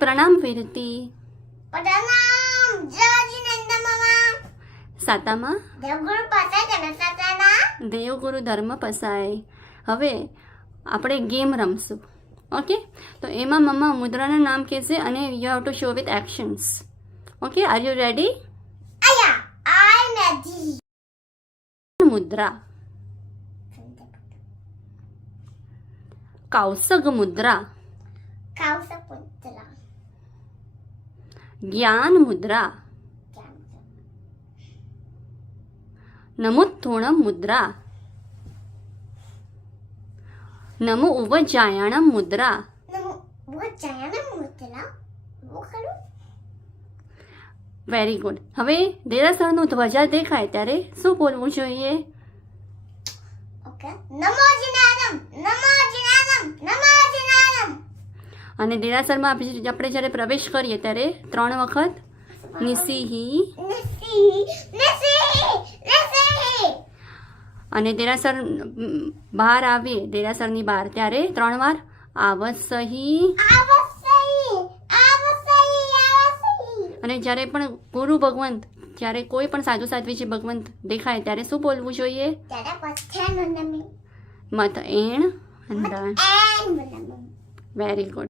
પ્રણામ વિરતી. પ્રણામ જય નંદ મામા. સાતામાં દેવગુરુ પાસે જનસાતાના દેવગુરુ ધર્મ પસાય. હવે આપણે ગેમ રમશું. ઓકે, તો એમાં મમ્મા મુદ્રાનું નામ કહેશે અને you have to show with actions. Okay, are you ready? આયા આઈ રેડી. મુદ્રા, કૌશગ મુદ્રા, કાવસપુત્ર જ્ઞાન મુદ્રા, નમુત્થોણમ મુદ્રા, નમો ઉવજાયણમ મુદ્રા. નમો વચાયન મુતલા વો ખરું. Very good. હવે દેરાસરનું ધ્વજા દેખાય ત્યારે શું બોલવું જોઈએ? ઓકે, નમો જીનાનમ નમો જીનાનમ નમો જીનાનમ. અને દેરાસરમાં આપણે જ્યારે પ્રવેશ કરીએ ત્યારે 3 વખત નિસિહી, નસી નસી નસી. અને દેરાસર બહાર આવીએ દેરાસરની બહાર ત્યારે 3 વાર આવસહી. આવસઈ આવસઈ આવસઈ. અને જ્યારે પણ ગુરુ ભગવંત, જ્યારે કોઈ પણ સાધુ સાધ્વીજી ભગવંત દેખાય ત્યારે શું બોલવું જોઈએ? ત્યારે પછી નંદમી મત એણ અંદણ. એન બોલમ. Very good.